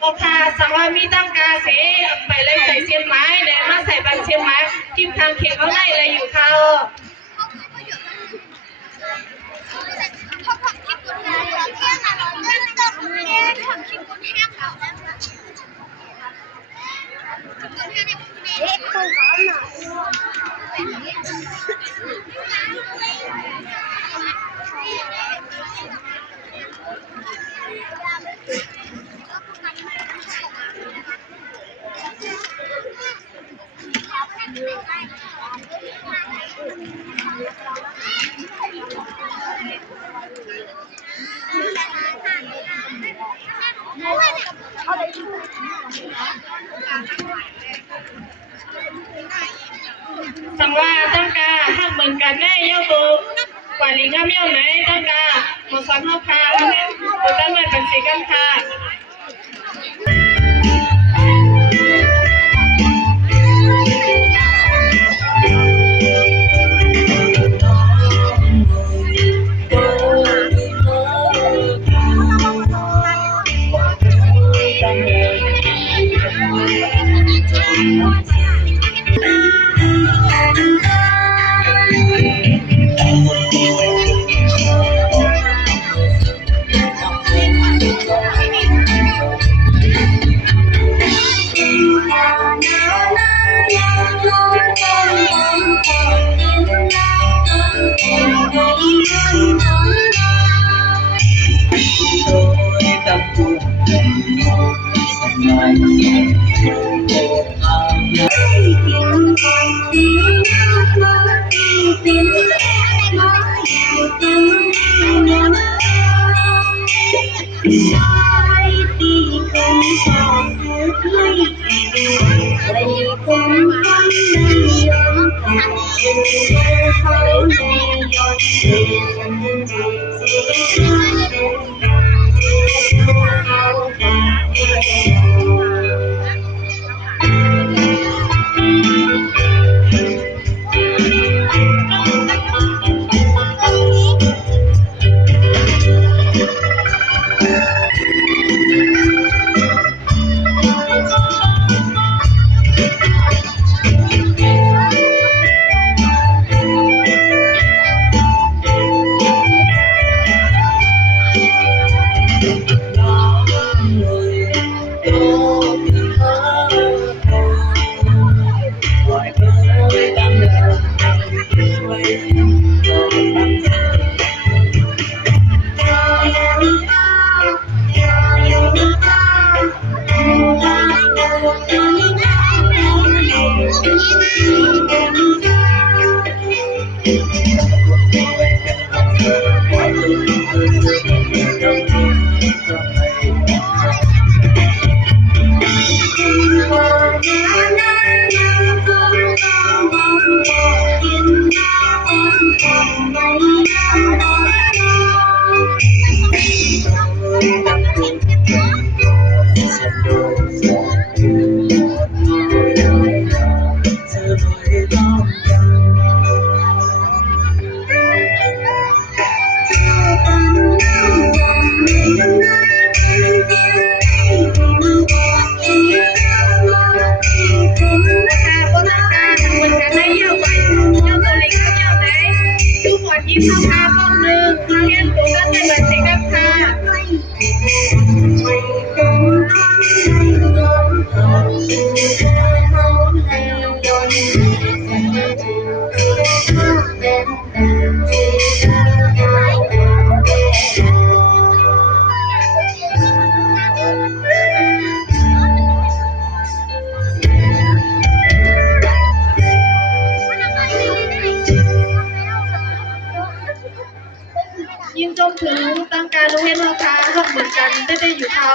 โอเคสำหรับมีตั้งกาเสไปเลยใส่เชียงไม้แดงมาใส่บันเชียงไม้ทิมทางเข็งเอาไล่เลยอยู่ค่ะสังว่าตั้งกาหักเหมือนกันแน่เย้าโบกว่าลิงข้ามเย้าไหนตั้งกาหมดซ้อนเฮาคาแล้วเนี่ยตัวตั้งมาเป็นสีกันค่ะเข้ามาห้องนึงเรียนตัวก็จะเหมือนสิครับยิ่งจมถึงตั้งการโรงเรียนเราค่ะห้องเหมือนกันได้อยู่เขา